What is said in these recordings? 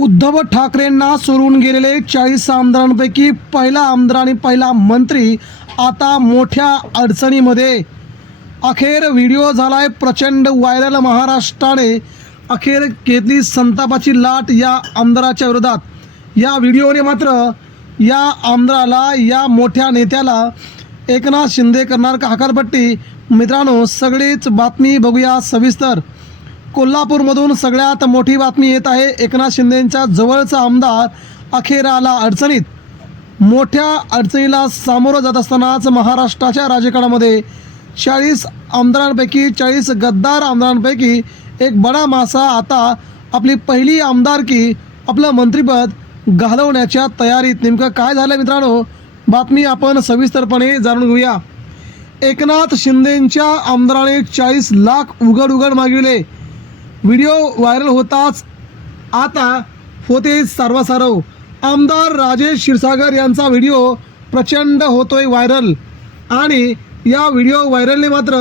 उद्धव ठाकरेंना सोडून गेलेले 40 आमदारांपैकी पहिला आमदार आणि पहिला मंत्री आता मोठ्या अडचणीमध्ये। अखेर व्हिडिओ झालाय प्रचंड व्हायरल। महाराष्ट्राने अखेर घेतली संतापाची लाट या आमदाराच्या विरोधात। या व्हिडिओने मात्र या आमदाराला, या मोठ्या नेत्याला एकनाथ शिंदे करणार का हकालपट्टी? मित्रांनो, सगळीच बातमी बघूया सविस्तर। कोल्हापूरमधून सगळ्यात मोठी बातमी येत आहे। एकनाथ शिंदेंच्या जवळचा आमदार अखेर आला अडचणीत। मोठ्या अडचणीला सामोरं जात असतानाच महाराष्ट्राच्या राजकारणामध्ये 40 आमदारांपैकी 40 गद्दार आमदारांपैकी एक बडा मासा आता आपली पहिली आमदारकी, आपलं मंत्रिपद घालवण्याच्या तयारीत। नेमकं काय झालं मित्रांनो, बातमी आपण सविस्तरपणे जाणून घेऊया। एकनाथ शिंदेंच्या आमदाराने 40 लाख उघड मागितले। व्हिडिओ व्हायरल होताच आता होते सर्वसारव। आमदार राजेश क्षीरसागर यांचा व्हिडिओ प्रचंड होतोय व्हायरल आणि या व्हिडिओ व्हायरलने मात्र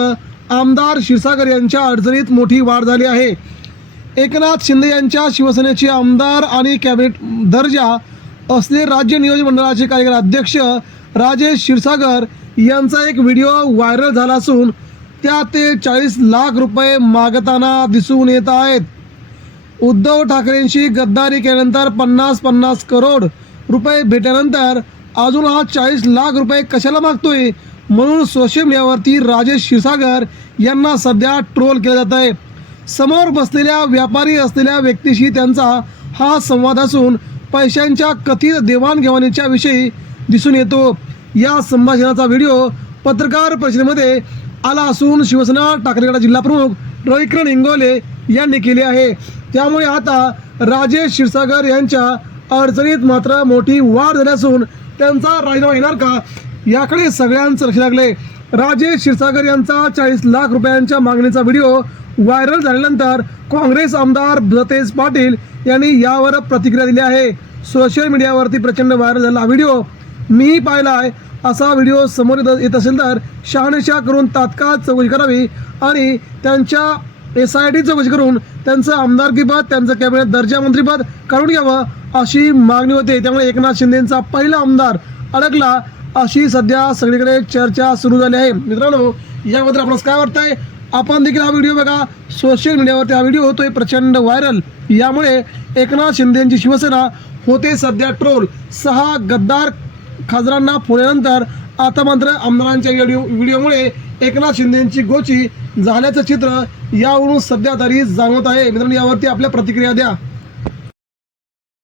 आमदार क्षीरसागर यांच्या अडचणीत मोठी वाढ झाली आहे। एकनाथ शिंदे यांच्या शिवसेनेचे आमदार आणि कॅबिनेट दर्जा असलेले राज्य नियोजन मंडळाचे कार्यकारी अध्यक्ष राजेश क्षीरसागर यांचा एक व्हिडिओ व्हायरल झाला असून त्यात ते 40 लाख रुपये मागताना दिसून येत आहेत। उद्धव ठाकरेंशी गद्दारी केल्यानंतर 50 करोड रुपये भेटल्यानंतर अजून हा 40 लाख रुपये कशाला मागतोय म्हणून सोशल मीडियावरती राजेश क्षीरसागर यांना सध्या ट्रोल केलं जात आहे। समोर बसलेल्या व्यापारी असलेल्या व्यक्तीशी त्यांचा हा संवाद असून पैशांच्या कथित देवाणघेवाणीच्या विषयी दिसून येतो। या संभाषणाचा व्हिडिओ पत्रकार परिषदेमध्ये आला असून शिवसेना ठाकरे गट जिल्हा प्रमुख रविकिरण इंगोले यांनी केले आहे। त्यामुळे आता राजेश क्षीरसागर यांच्या अडचणीत मात्र मोठी वाढ झाली असून त्यांचा राजीनामा येणार का याकडे सगळ्यांचं लक्ष लागले। राजेश क्षीरसागर यांचा 40 लाख रुपयांच्या मागणीचा व्हिडिओ व्हायरल झाल्यानंतर काँग्रेस आमदार ब्रजेश पाटील यांनी यावर प्रतिक्रिया दिली आहे। सोशल मीडियावरती प्रचंड व्हायरल झालेला व्हिडिओ मी पाहिला आहे। असा व्हिडिओ समोर येत असेल तर शहानिशा करून तात्काळ चौकशी करावी आणि त्यांच्या SIT चौकशी करून त्यांचं आमदारकीपद, त्यांचं कॅबिनेट दर्जा मंत्रिपद काढून घ्यावं अशी मागणी होते। त्यामुळे एकनाथ शिंदेंचा पहिला आमदार अडकला अशी सध्या सगळीकडे चर्चा सुरू झाली आहे। मित्रांनो, याबद्दल आपणास काय वाटतंय? आपण देखील हा व्हिडिओ बघा। सोशल मीडियावरती हा व्हिडिओ होतोय प्रचंड व्हायरल। यामुळे एकनाथ शिंदेंची शिवसेना होते सध्या ट्रोल। 6 गद्दार खासदारांना फोडल्यानंतर आता मात्र आमदारांच्या व्हिडिओमुळे एकनाथ शिंदेंची गोची झाल्याचं चित्र यावरून सध्या तरी जाणवत आहे। मित्रांनो, यावरती आपल्या प्रतिक्रिया द्या।